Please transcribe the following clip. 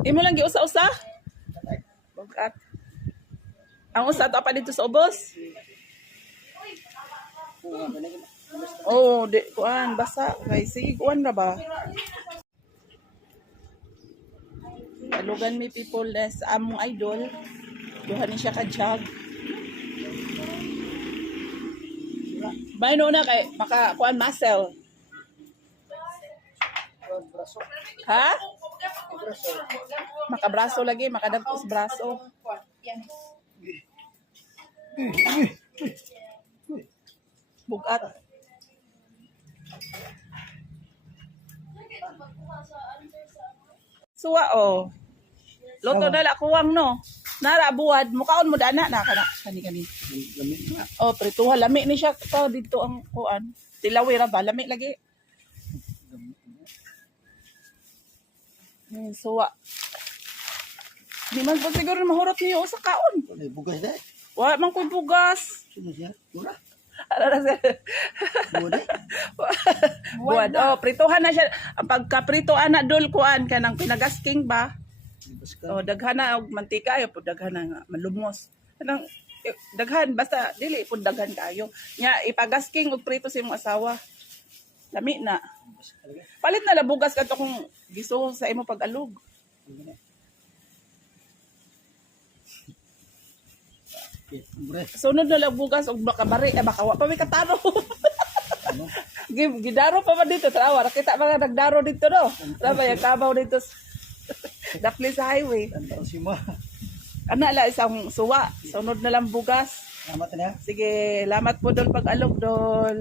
Imo lang giusa-usa? Bugat. Ang usa to pa dito sa ubos? Oh, di kuan basa kay sige kuan ra ba? Talugan mi people as among idol. Duha ni siya ka jog. Bay no na kay maka kuan muscle. Ha? Makabraso lagi, makadagkos braso. Bugat. Suwa oh. Loto na la kuwang no. Nara buwad, mukaon mo dana na kana kani. Oh, prituha lami ni siya to dito ang kuan. Tilawi ra ba lami lagi. Suwa. Di man po siguro mahurot niyo sa kaon. Bugas deh. Wa man ko'y bugas. Sino siya? Mura. Ano na siya? Buday. Buwad. Oh, prituhan na siya. Ang pagka-prito ana dul kuan kanang pinagasking ba? Oh, daghan na og mantika ayo pud daghan na nga malumos. Kanang daghan basta dili pud daghan kayo. Nya ipagasking og prito sa imong asawa. Lami na. Palit na la bugas kadto kung gisuhol sa imo pag-alog. Sunod na lang bugas og makabari baka wa pa may kataro. Gidaro pa man dito trawa. Nakita mga nagdaro dito no. Laba yung kabaw dito. Dapli sa highway. Tantaw si Ma. Ana la isang suwa. Sunod na lang bugas. Salamat na. Sige, lamat po dol pag-alog dol.